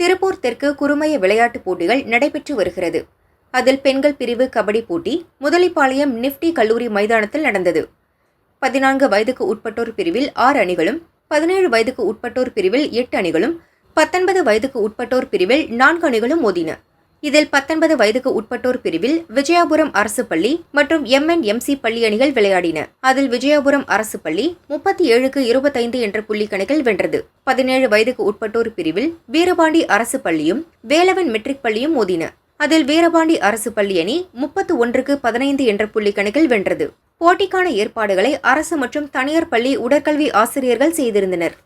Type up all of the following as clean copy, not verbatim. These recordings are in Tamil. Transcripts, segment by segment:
திருப்பூர் தெற்கு குறுமைய விளையாட்டுப் போட்டிகள் நடைபெற்று வருகிறது. அதில் பெண்கள் பிரிவு கபடி போட்டி முதலிப்பாளையம் நிப்டி கல்லூரி மைதானத்தில் நடந்தது. 14 வயதுக்கு உட்பட்டோர் பிரிவில் 6 அணிகளும், 17 வயதுக்கு உட்பட்டோர் பிரிவில் 8 அணிகளும், 19 வயதுக்கு உட்பட்டோர் பிரிவில் 4 அணிகளும் மோதின. இதில் 19 வயதுக்கு உட்பட்டோர் பிரிவில் விஜயாபுரம் அரசு பள்ளி மற்றும் MNMC பள்ளி அணிகள் விளையாடின. அதில் விஜயாபுரம் அரசு பள்ளி 37க்கு 25 என்ற புள்ளி கணக்கில் வென்றது. 17 வயதுக்கு உட்பட்டோர் பிரிவில் வீரபாண்டி அரசு பள்ளியும் வேலவன் மெட்ரிக் பள்ளியும் மோதின. அதில் வீரபாண்டி அரசு பள்ளி அணி 31க்கு 15 என்ற புள்ளி கணக்கில் வென்றது. போட்டிக்கான ஏற்பாடுகளை அரசு மற்றும் தனியார் பள்ளி உடற்கல்வி ஆசிரியர்கள் செய்திருந்தனர்.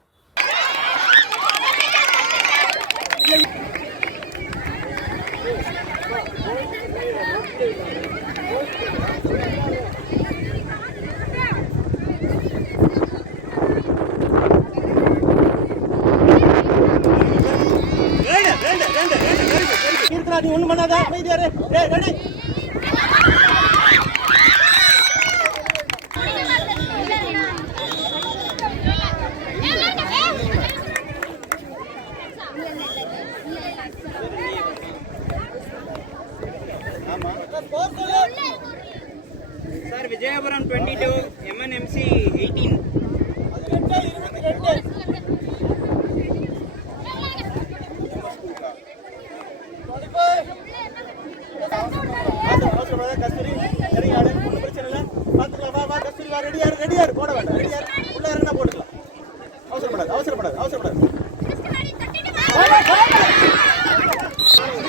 ஒன்றும் பண்ணாத அமைதியாரு. Sir Vijayapuram 22, MNMC 18. கஸ்தூரி சரி ஆடு, ஒன்றும் பிரச்சனை இல்லை, பார்த்துக்கலாம். வா கஸ்தூரி வா, ரெடியாரு போட வேண்டாம், ரெடியாரு உள்ள இறங்கினா போட்டுக்கலாம். அவசரப்படாது.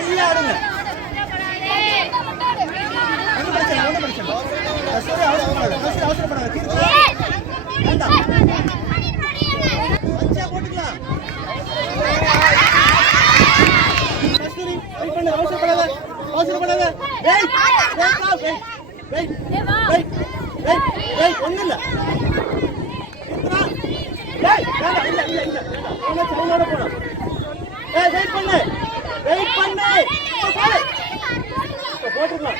இல்லை ஆடுங்க, ஒன்றும் பிரச்சனை. கஸ்தூரி அவசரப்படாது, வேண்டாம் வச்சா போட்டுக்கலாம். கஸ்தூரி வெயிட் பண்ணு, அவசரப்படாத. ஒன்றும் இல்லை, சைனோட போனோம். வெயிட் பண்ணு போட்டுக்கலாம்.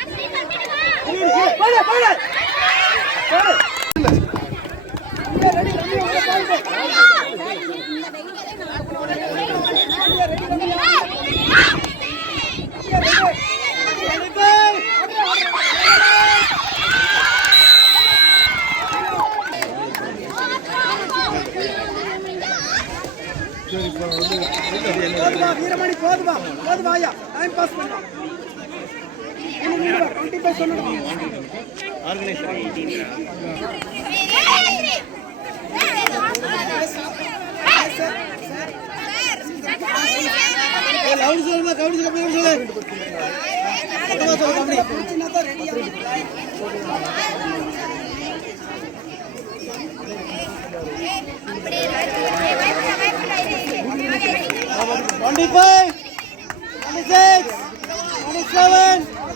வீரமணி போதுமா ஐயா, டைம் பாஸ் பண்ணலாம். 25 சொல்லணும். ஆர்கனைசர் லவுட் சொல்லுங்க, கவுண்ட் கம்ப்ளீட் சொல்லு. அப்புறமா சொல்ல கம்ப்ளீட். சின்னதா ரெடியா இருக்கு. 25, 26, 27